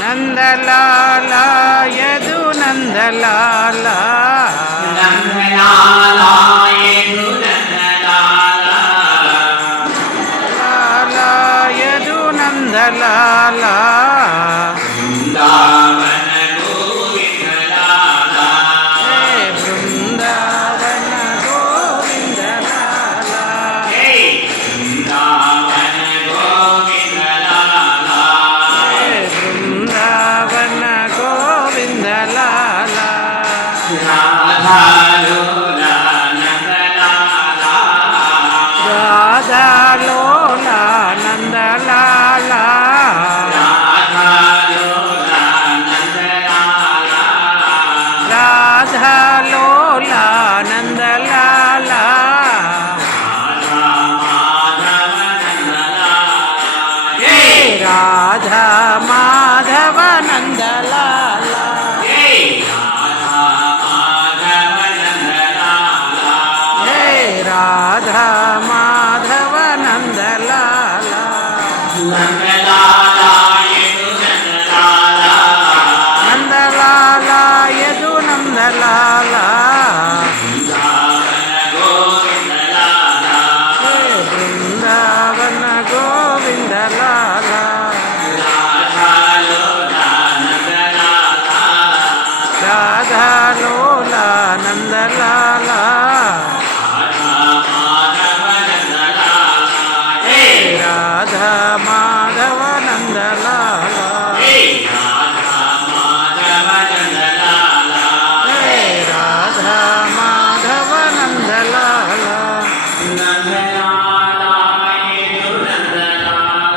नंदलाला यदु नंदलाला नंदलाला यदु नंदलाला लाला यदु नंदलाला वृंदावन गोविंद लाला हे वृंदावन गोविंद लाला हे वृंदावन गोविंद लाला हे वृंदावन गोविंद लाला राधा लोला नंदलाला राधा लोला नंदलाला राधा लोला नंदलाला राधा लोला नंदलाला राधा माधव नंदलाला हे राधा माधव नंदलाला हे राधा माधव नंदलाला हे राधा माधव नंदलाला नंदलाला यदु नंदलाला नंदलाला यदु नंदलाला वृंदावन गोविंद लाला हे वृंदावन गोविंद लाला राधा लोला नंदलाला राधा लोला नंदलाला राधा माधव नंदलाला हे राधा माधव नंदलाला हे राधा माधव नंदलाला नंदलाला यदु नंदलाला